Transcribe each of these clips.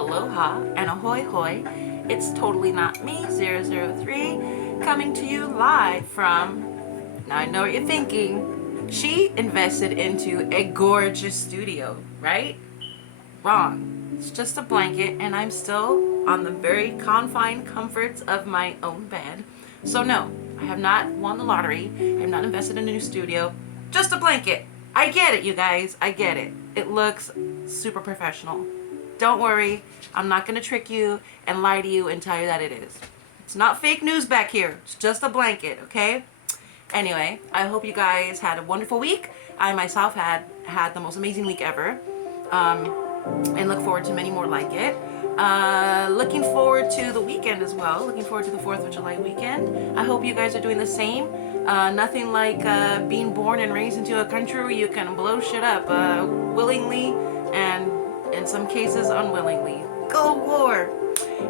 aloha, and ahoy hoy. It's totally not me, 003, coming to you live from, now I know what you're thinking, she invested into a gorgeous studio, right? Wrong. It's just a blanket, and I'm still on the very confined comforts of my own bed. So no, I have not won the lottery. I have not invested in a new studio. Just a blanket. I get it, you guys. I get it. It looks super professional. Don't worry. I'm not going to trick you and lie to you and tell you that it is. It's not fake news back here. It's just a blanket, okay? Anyway, I hope you guys had a wonderful week. I myself had the most amazing week ever. And look forward to many more like it. Looking forward to the weekend as well. Looking forward to the 4th of July weekend. I hope you guys are doing the same. Nothing like being born and raised into a country where you can blow shit up willingly and in some cases unwillingly. Go war!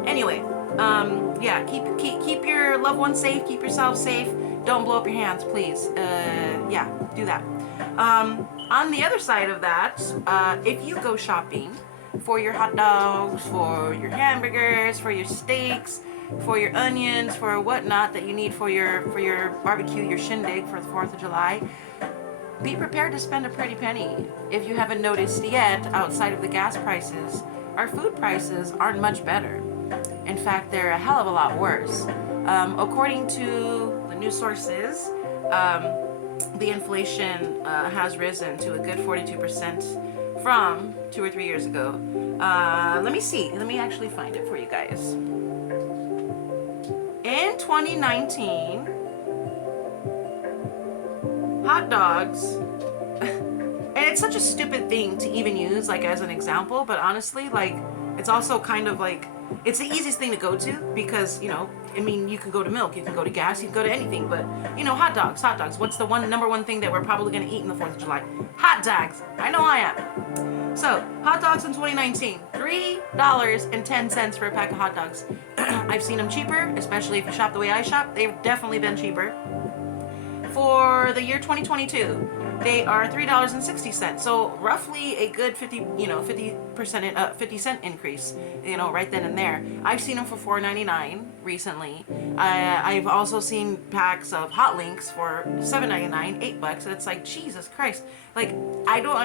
Anyway, yeah, keep your loved ones safe, keep yourself safe. Don't blow up your hands, please. Yeah, do that. On the other side of that, if you go shopping for your hot dogs, for your hamburgers, for your steaks, for your onions, for whatnot that you need for your barbecue, your shindig for the 4th of July, be prepared to spend a pretty penny. If you haven't noticed yet, outside of the gas prices, our food prices aren't much better. In fact, they're a hell of a lot worse. According to the news sources, the inflation has risen to a good 42% from 2 or 3 years ago. Let me see. Let me actually find it for you guys. In 2019, hot dogs, and it's such a stupid thing to even use like as an example, but honestly, like, it's also kind of like, it's the easiest thing to go to because, you know, I mean, you can go to milk, you can go to gas, you can go to anything, but, you know, hot dogs. What's the number one thing that we're probably going to eat in the 4th of July? Hot dogs. I know I am. So, hot dogs in 2019, $3.10 for a pack of hot dogs. I've seen them cheaper, especially if you shop the way I shop. They've definitely been cheaper. For the year 2022, they are $3.60. So roughly a good 50 cent increase, you know, right then and there. I've seen them for $4.99 recently. I've also seen packs of Hot Links for $7.99, $8. And it's like, Jesus Christ. Like, I really don't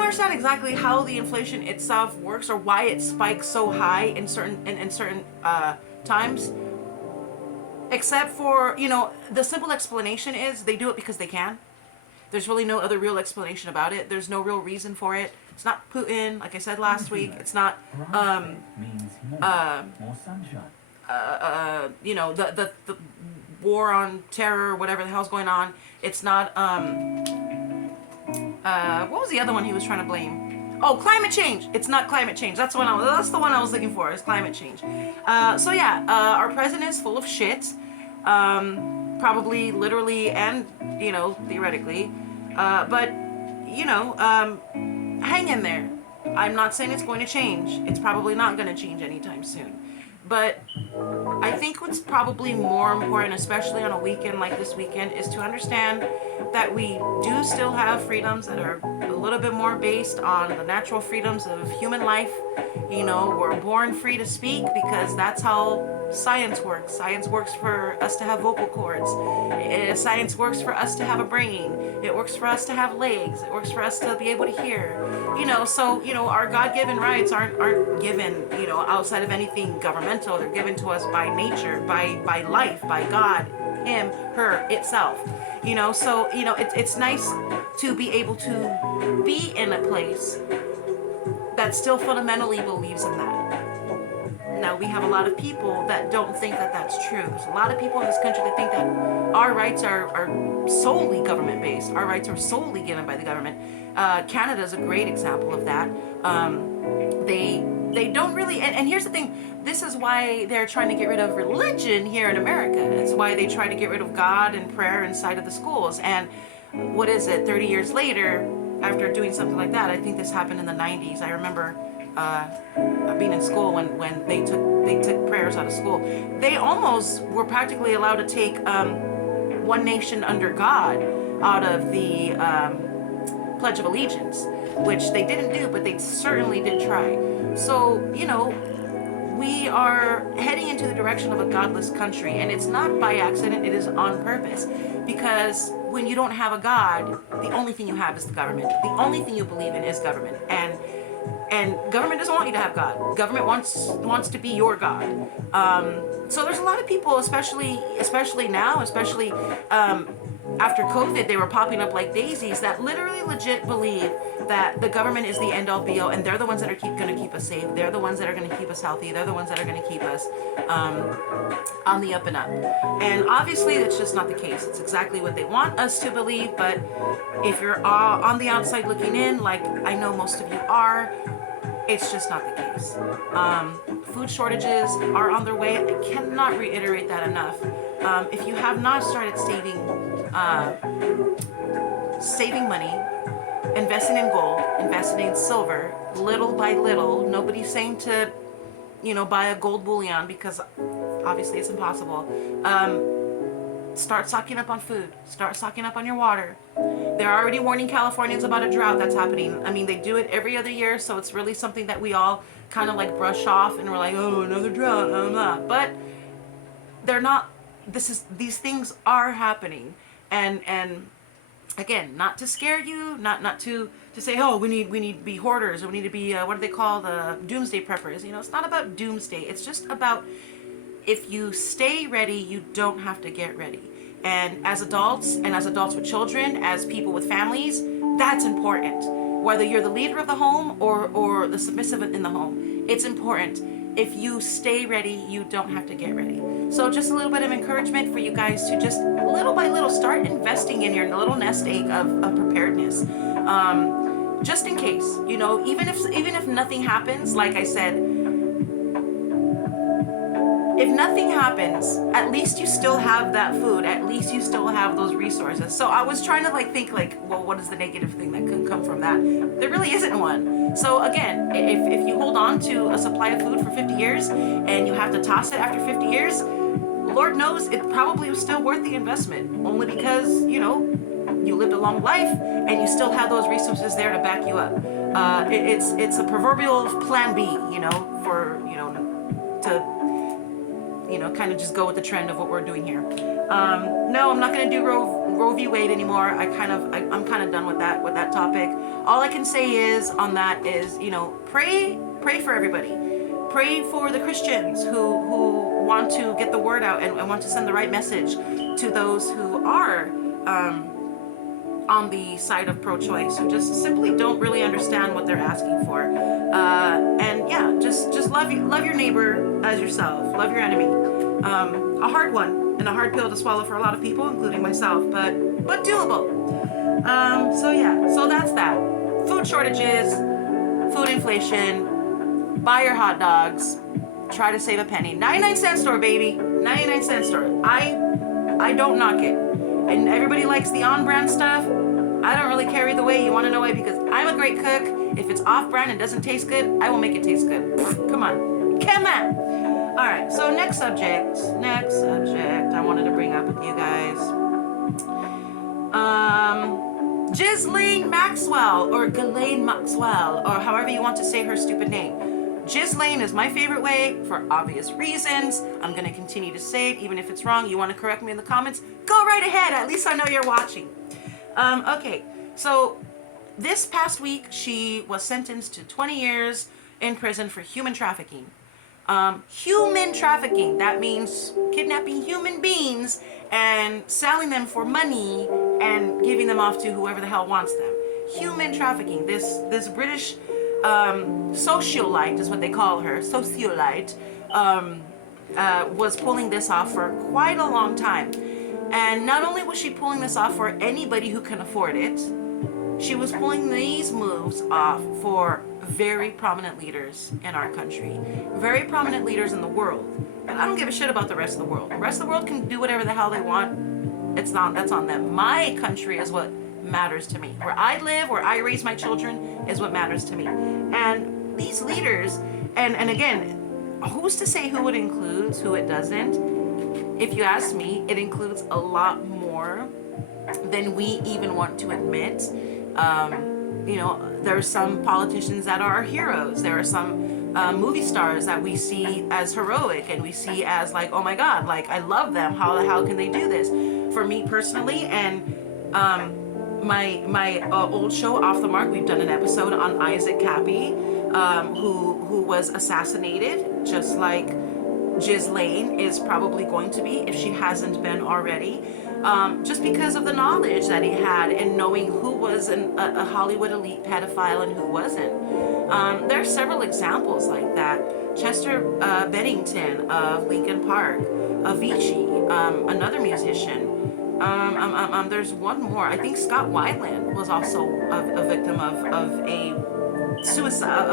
understand exactly how the inflation itself works or why it spikes so high in certain times. Except for, you know, the simple explanation is they do it because they can. There's really no other real explanation about it. There's no real reason for it. It's not Putin, like I said last week. It's not, you know, the war on terror, whatever the hell's going on. It's not, what was the other one he was trying to blame? Oh, climate change. It's not climate change. That's the one I was looking for, is climate change. So yeah, our president is full of shit. Probably literally and, you know, theoretically. But, you know, hang in there. I'm not saying it's going to change. It's probably not going to change anytime soon. But I think what's probably more important, especially on a weekend like this weekend, is to understand that we do still have freedoms that are a little bit more based on the natural freedoms of human life. You know, we're born free to speak because that's how science works. Science works for us to have vocal cords. Science works for us to have a brain. It works for us to have legs. It works for us to be able to hear. You know, so, you know, our God-given rights aren't given, you know, outside of anything governmental. They're given to us by nature, by life, by God, him, her, itself. You know, so, you know, it's nice to be able to be in a place that still fundamentally believes in that. Now, we have a lot of people that don't think that that's true. There's a lot of people in this country that think that our rights are solely government-based. Our rights are solely given by the government. Canada is a great example of that. They don't really, and here's the thing, this is why they're trying to get rid of religion here in America. It's why they try to get rid of God and prayer inside of the schools. And what is it, 30 years later, after doing something like that, I think this happened in the 90s. I remember being in school when they took prayers out of school. They almost were practically allowed to take One Nation Under God out of the Pledge of Allegiance, which they didn't do, but they certainly did try. So, you know, we are heading into the direction of a godless country, and it's not by accident, it is on purpose. Because when you don't have a God, the only thing you have is the government. The only thing you believe in is government. And government doesn't want you to have God. Government wants to be your God. So there's a lot of people, especially now, especially after COVID, they were popping up like daisies, that literally legit believe that the government is the end all be all, and they're the ones that are going to keep us safe. They're the ones that are going to keep us healthy. They're the ones that are going to keep us on the up and up. And obviously, that's just not the case. It's exactly what they want us to believe. But if you're on the outside looking in, like I know most of you are, it's just not the case. Food shortages are on their way. I cannot reiterate that enough. If you have not started saving money, investing in gold, investing in silver, little by little, nobody's saying to, you know, buy a gold bullion because obviously it's impossible. Start stocking up on food. Start stocking up on your water. They're already warning Californians about a drought that's happening. I mean, they do it every other year, so it's really something that we all kind of like brush off and we're like, oh, another drought, blah, blah. But they're not. These things are happening, and again, not to scare you, not to say, oh, we need to be hoarders, or we need to be what do they call the doomsday preppers? You know, it's not about doomsday. It's just about, if you stay ready, you don't have to get ready. And as adults with children, as people with families, that's important. Whether you're the leader of the home or the submissive in the home, it's important. If you stay ready, you don't have to get ready. So just a little bit of encouragement for you guys to just little by little start investing in your little nest egg of preparedness. Just in case, you know, even if nothing happens, like I said, if nothing happens, at least you still have that food. At least you still have those resources. So I was trying to think well, what is the negative thing that could come from that? There really isn't one. So again, if you hold on to a supply of food for 50 years and you have to toss it after 50 years, Lord knows it probably was still worth the investment. Only because, you know, you lived a long life and you still have those resources there to back you up. It's a proverbial plan B, you know, for, you know, to, you know, kind of just go with the trend of what we're doing here. No, I'm not going to do Roe v. Wade anymore. I'm kind of done with that topic. All I can say is on that is, you know, pray for everybody. Pray for the Christians who want to get the word out and want to send the right message to those who are on the side of pro-choice, who just simply don't really understand what they're asking for. And yeah, just love your neighbor as yourself. Love your enemy. A hard one and a hard pill to swallow for a lot of people, including myself, but doable. So yeah, so that's that. Food shortages, food inflation, buy your hot dogs, try to save a penny. 99-cent store, baby. 99-cent store. I don't knock it. And everybody likes the on-brand stuff. I don't really care either way. You want to know why? Because I'm a great cook. If it's off-brand and doesn't taste good, I will make it taste good. Come on. All right, so next subject I wanted to bring up with you guys. Ghislaine Maxwell, or Ghislaine Maxwell, or however you want to say her stupid name. Ghislaine is my favorite way for obvious reasons. I'm going to continue to say it, even if it's wrong. You want to correct me in the comments? Go right ahead. At least I know you're watching. Okay, so this past week, she was sentenced to 20 years in prison for human trafficking. Human trafficking, that means kidnapping human beings and selling them for money and giving them off to whoever the hell wants them. Human trafficking. This British socialite is what they call her, socialite, was pulling this off for quite a long time. And not only was she pulling this off for anybody who can afford it, she was pulling these moves off for very prominent leaders in our country, very prominent leaders in the world. And I don't give a shit about the rest of the world. The rest of the world can do whatever the hell they want. That's on them. My country is what matters to me. Where I live, where I raise my children is what matters to me. And these leaders, and again, who's to say who it includes, who it doesn't? If you ask me, it includes a lot more than we even want to admit. You know, there are some politicians that are our heroes. There are some movie stars that we see as heroic and we see as like, oh my God, like I love them. How the hell can they do this? For me personally, and my old show Off the Mark, we've done an episode on Isaac Kappy, who was assassinated, just like Ghislaine is probably going to be if she hasn't been already, just because of the knowledge that he had and knowing who was a Hollywood elite pedophile and who wasn't. There are several examples like that. Chester Bennington of Linkin Park, Avicii, another musician. There's one more. I think Scott Weiland was also a victim of a suicide.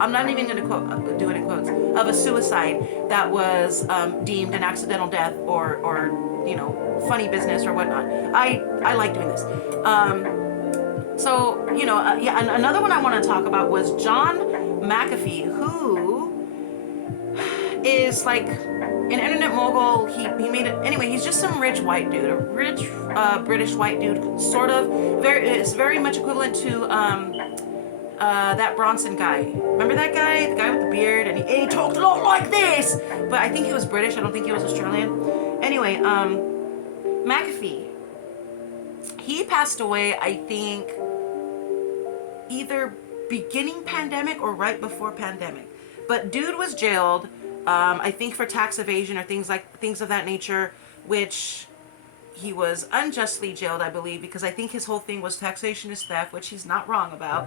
I'm not even going to do it in quotes. Of a suicide that was deemed an accidental death or you know, funny business or whatnot. I like doing this. So you know, yeah. Another one I want to talk about was John McAfee, who is like an internet mogul. He made it anyway. He's just some rich white dude, a rich British white dude, sort of. It's very much equivalent to that Bronson guy. Remember that guy, the guy with the beard, and he talked a lot like this. But I think he was British. I don't think he was Australian. Anyway, McAfee. He passed away, I think, either beginning pandemic or right before pandemic. But dude was jailed. I think for tax evasion or things of that nature, which he was unjustly jailed, I believe, because I think his whole thing was taxation is theft, which he's not wrong about.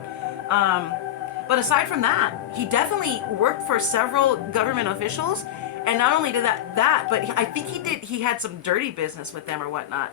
But aside from that, he definitely worked for several government officials, and not only did that, but I think he had some dirty business with them or whatnot.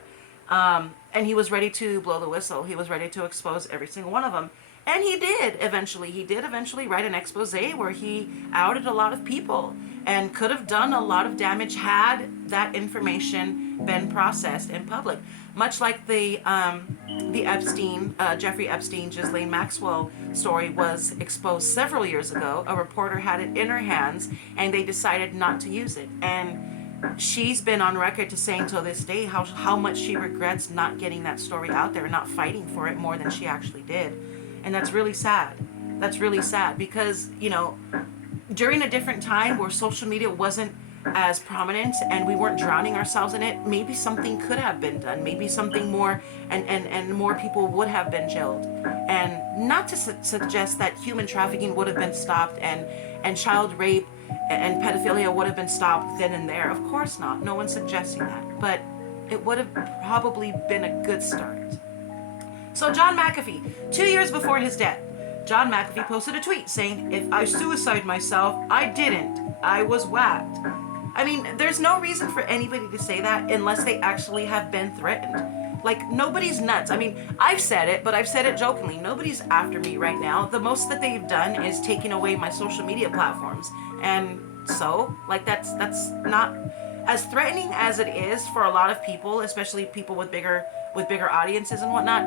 And he was ready to blow the whistle. He was ready to expose every single one of them. And he did eventually. He did eventually write an expose where he outed a lot of people and could have done a lot of damage had that information been processed in public. Much like the Epstein, Jeffrey Epstein, Ghislaine Maxwell story was exposed several years ago. A reporter had it in her hands and they decided not to use it. And she's been on record to saying till this day how much she regrets not getting that story out there and not fighting for it more than she actually did. And that's really sad. That's really sad because, you know, during a different time where social media wasn't as prominent and we weren't drowning ourselves in it, maybe something could have been done. Maybe something more and more people would have been jailed. And not to suggest that human trafficking would have been stopped and child rape and pedophilia would have been stopped then and there. Of course not. No one's suggesting that. But it would have probably been a good start. So John McAfee, 2 years before his death, John McAfee posted a tweet saying, "If I suicide myself, I didn't. I was whacked." I mean, there's no reason for anybody to say that unless they actually have been threatened. Like, nobody's nuts. I mean, I've said it, but I've said it jokingly. Nobody's after me right now. The most that they've done is taking away my social media platforms. And so, like, that's not as threatening as it is for a lot of people, especially people with bigger audiences and whatnot.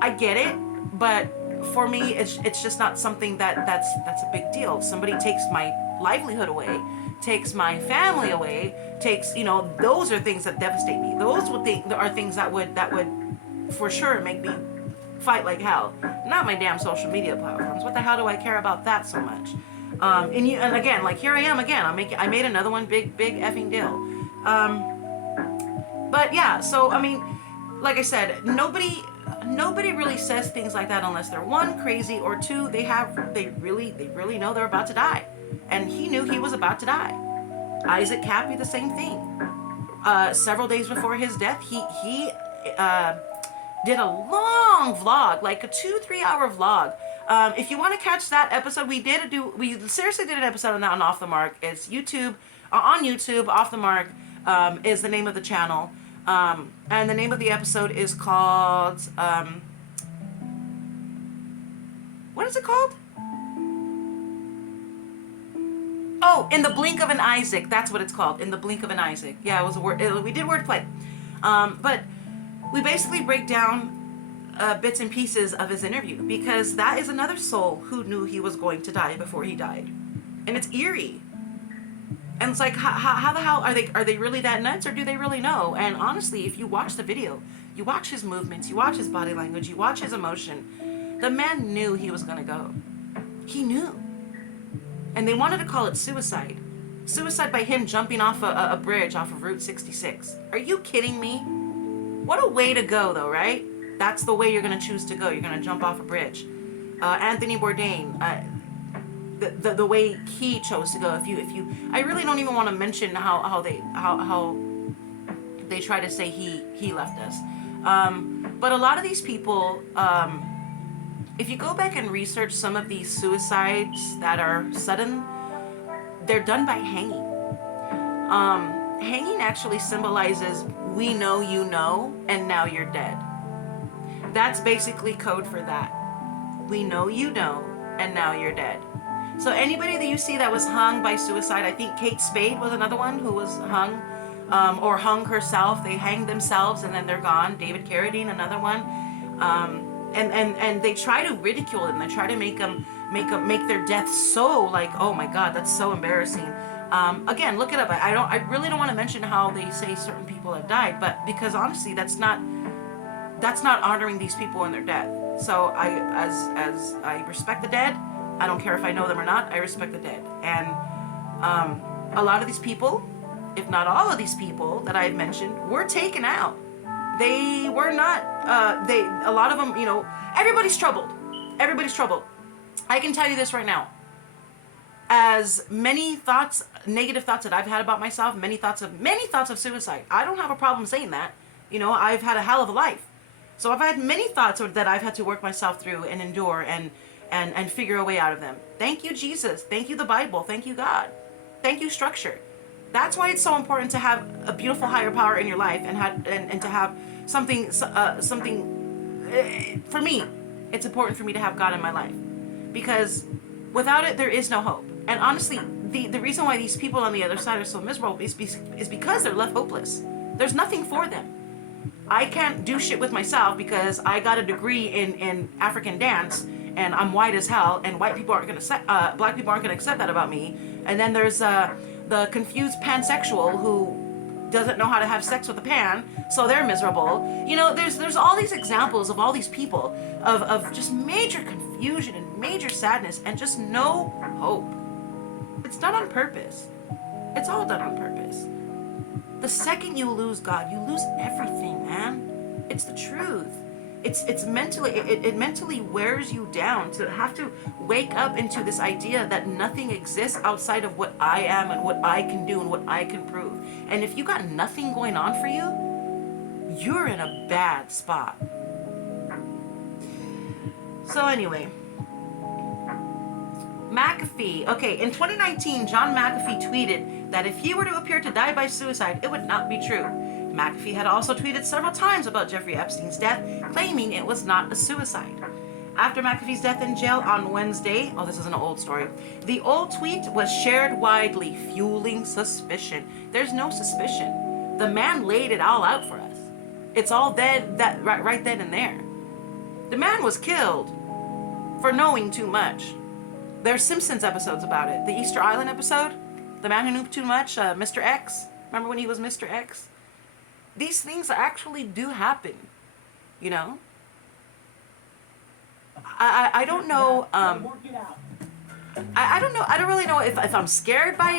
I get it, but for me, it's just not something that's a big deal. If somebody takes my livelihood away, takes my family away, takes, you know, those are things that devastate me. Those are things that would for sure make me fight like hell. Not my damn social media platforms. What the hell do I care about that so much? And again, like, here I am again. I made another one, big effing deal. But yeah, so I mean, like I said, nobody really says things like that unless they're one, crazy, or two, they really know they're about to die. And he knew he was about to die. Isaac Kappy, the same thing. Several days before his death, he did a long vlog, like a 2-3 hour vlog. If you want to catch that episode, we seriously did an episode on that on Off the Mark. It's YouTube, on YouTube. Off the Mark is the name of the channel. And the name of the episode is called, what is it called? Oh, In the Blink of an Isaac. That's what it's called. In the Blink of an Isaac. Yeah, it was a word. We did wordplay. But we basically break down bits and pieces of his interview, because that is another soul who knew he was going to die before he died. And it's eerie. And it's like, how the hell are they really that nuts, or do they really know? And honestly, if you watch the video, You watch his movements, you watch his body language, you watch his emotion. The man knew he was going to go. He knew. And they wanted to call it suicide. Suicide by him jumping off a bridge off of Route 66. Are you kidding me? What a way to go, though, right? That's the way you're going to choose to go. You're going to jump off a bridge. Anthony Bourdain, the way he chose to go. If you, I really don't even want to mention how they try to say he left us. But a lot of these people, if you go back and research some of these suicides that are sudden, they're done by hanging. Hanging actually symbolizes we know you know, and now you're dead. That's basically code for that. We know you know, and now you're dead. So anybody that you see that was hung by suicide, I think Kate Spade was another one who was hung, or hung herself. They hanged themselves and then they're gone. David Carradine, another one. And they try to ridicule them. They try to make their death so like, oh my God, that's so embarrassing. Again, look it up. I really don't want to mention how they say certain people have died, but because honestly, that's not honoring these people in their death. So as I respect the dead, I don't care if I know them or not, I respect the dead. And a lot of these people, if not all of these people that I've mentioned, were taken out. They were not, a lot of them, everybody's troubled. Everybody's troubled. I can tell you this right now. As many thoughts, negative thoughts that I've had about myself, many thoughts of suicide. I don't have a problem saying that. I've had a hell of a life. So I've had many thoughts that I've had to work myself through and endure and figure a way out of them. Thank you, Jesus. Thank you, the Bible. Thank you, God. Thank you, structure. That's why it's so important to have a beautiful higher power in your life and to have something. For me, it's important for me to have God in my life, because without it, there is no hope. And honestly, the reason why these people on the other side are so miserable is because they're left hopeless. There's nothing for them. I can't do shit with myself because I got a degree in African dance and I'm white as hell, and black people aren't gonna accept that about me. And then there's the confused pansexual who doesn't know how to have sex with a pan, so they're miserable. There's all these examples of all these people of just major confusion and major sadness and just no hope. It's done on purpose. It's all done on purpose. The second you lose God, you lose everything, man. It's the truth. It's mentally, it mentally wears you down to have to wake up into this idea that nothing exists outside of what I am and what I can do and what I can prove. And if you got nothing going on for you, you're in a bad spot. So anyway, McAfee. Okay, in 2019, John McAfee tweeted that if he were to appear to die by suicide, it would not be true. McAfee had also tweeted several times about Jeffrey Epstein's death, claiming it was not a suicide. After McAfee's death in jail on Wednesday, this is an old story, the old tweet was shared widely, fueling suspicion. There's no suspicion. The man laid it all out for us. It's all dead right then and there. The man was killed for knowing too much. There's Simpsons episodes about it. The Easter Island episode, the man who knew too much, Mr. X. Remember when he was Mr. X? These things actually do happen, I don't know. I don't know. I don't really know if I'm scared by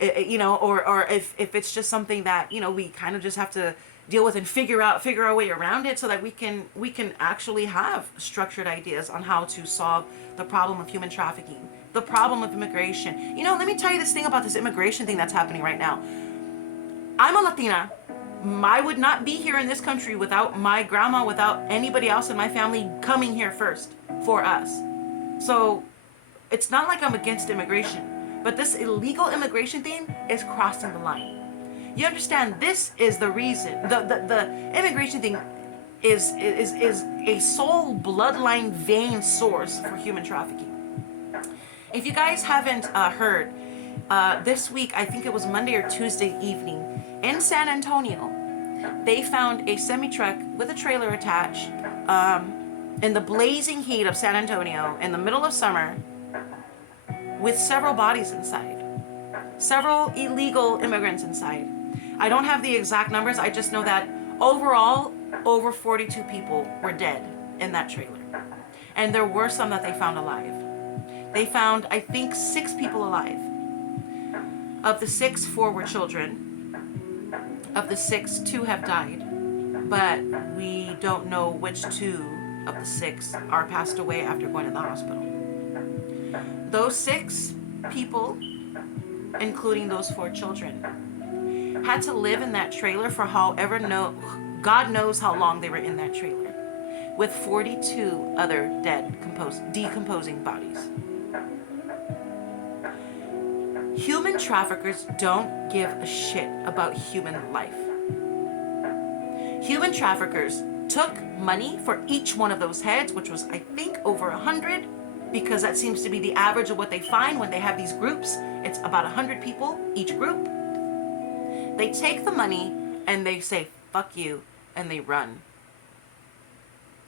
it, or if it's just something that we kind of just have to deal with and figure our way around it, so that we can actually have structured ideas on how to solve the problem of human trafficking, the problem of immigration. Let me tell you this thing about this immigration thing that's happening right now. I'm a Latina. I would not be here in this country without my grandma, without anybody else in my family coming here first for us. So it's not like I'm against immigration, but this illegal immigration thing is crossing the line. You understand? This is the reason. The immigration thing is a sole bloodline vein source for human trafficking. If you guys haven't heard, this week, I think it was Monday or Tuesday evening, in San Antonio, they found a semi-truck with a trailer attached in the blazing heat of San Antonio in the middle of summer with several bodies inside. Several illegal immigrants inside. I don't have the exact numbers. I just know that overall, over 42 people were dead in that trailer. And there were some that they found alive. They found, I think, 6 people alive. Of the 6, 4 were children. Of the 6, 2 have died. But we don't know which 2 of the 6 are passed away after going to the hospital. Those 6 people, including those 4 children, had to live in that trailer for God knows how long they were in that trailer, with 42 other dead, decomposing bodies. Human traffickers don't give a shit about human life. Human traffickers took money for each one of those heads, which was, I think, over 100, because that seems to be the average of what they find when they have these groups. It's about 100 people each group. They take the money and they say, fuck you, and they run.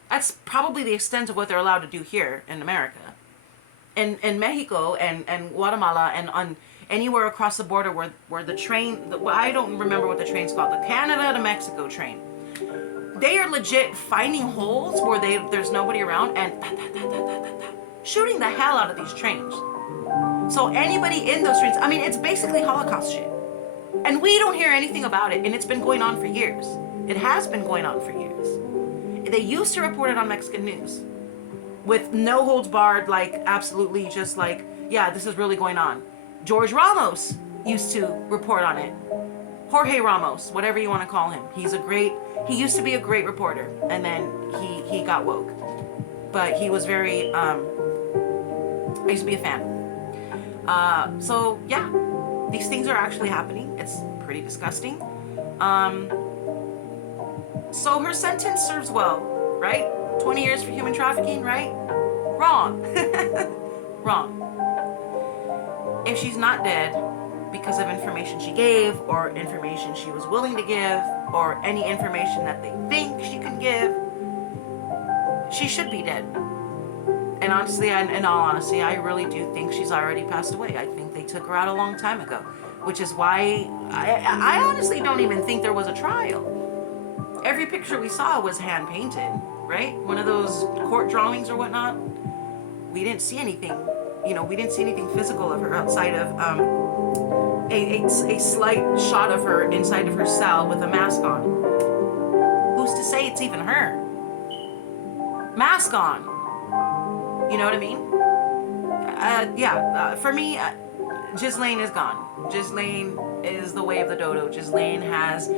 That's probably the extent of what they're allowed to do here in America. In Mexico and Guatemala and on anywhere across the border where the train, I don't remember what the train's called, the Canada to Mexico train. They are legit finding holes where there's nobody around and shooting the hell out of these trains. So anybody in those trains, I mean, it's basically Holocaust shit. And we don't hear anything about it, and it's been going on for years. It has been going on for years. They used to report it on Mexican news with no holds barred, like absolutely just like, yeah, this is really going on. George Ramos used to report on it. Jorge Ramos, whatever you want to call him. He used to be a great reporter, and then he got woke. But he was very, I used to be a fan. So yeah, these things are actually happening. It's pretty disgusting. So her sentence serves well, right? 20 years for human trafficking, right? Wrong. Wrong. If she's not dead because of information she gave, or information she was willing to give, or any information that they think she can give, she should be dead. And honestly, in all honesty, I really do think she's already passed away. I think they took her out a long time ago, which is why I honestly don't even think there was a trial. Every picture we saw was hand painted, right? One of those court drawings or whatnot. We didn't see anything, we didn't see anything physical of her outside of a slight shot of her inside of her cell with a mask on. Who's to say it's even her? Mask on. You know what I mean? For me, Ghislaine is gone. Ghislaine is the way of the dodo. Ghislaine has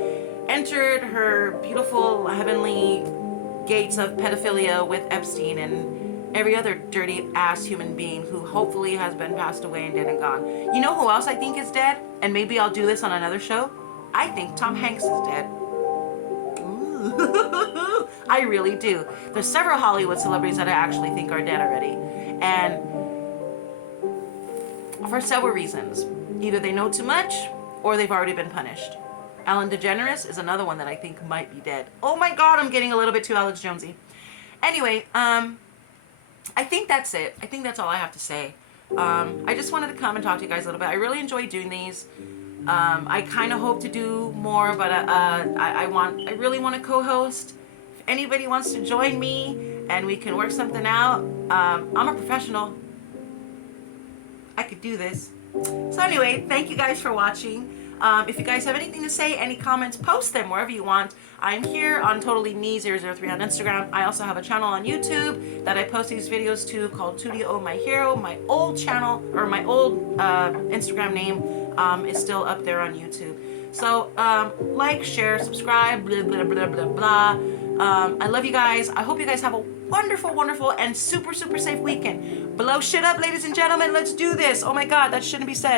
entered her beautiful heavenly gates of pedophilia with Epstein and every other dirty ass human being who hopefully has been passed away and dead and gone. You know who else I think is dead? And maybe I'll do this on another show. I think Tom Hanks is dead. Ooh. I really do. There's several Hollywood celebrities that I actually think are dead already. And for several reasons. Either they know too much or they've already been punished. Ellen DeGeneres is another one that I think might be dead. Oh my God, I'm getting a little bit too Alex Jonesy. Anyway, I think that's it. I think that's all I have to say. I just wanted to come and talk to you guys a little bit. I really enjoy doing these. I kind of hope to do more, but I really want to co-host. If anybody wants to join me and we can work something out, I'm a professional. I could do this. So anyway, thank you guys for watching. If you guys have anything to say, any comments, post them wherever you want. I'm here on TotallyMe003 on Instagram. I also have a channel on YouTube that I post these videos to called Tudio My Hero. My old channel, or my old Instagram name is still up there on YouTube. So like, share, subscribe, blah, blah, blah, blah, blah. I love you guys. I hope you guys have a wonderful, wonderful, and super, super safe weekend. Blow shit up, ladies and gentlemen. Let's do this. Oh my God, that shouldn't be said.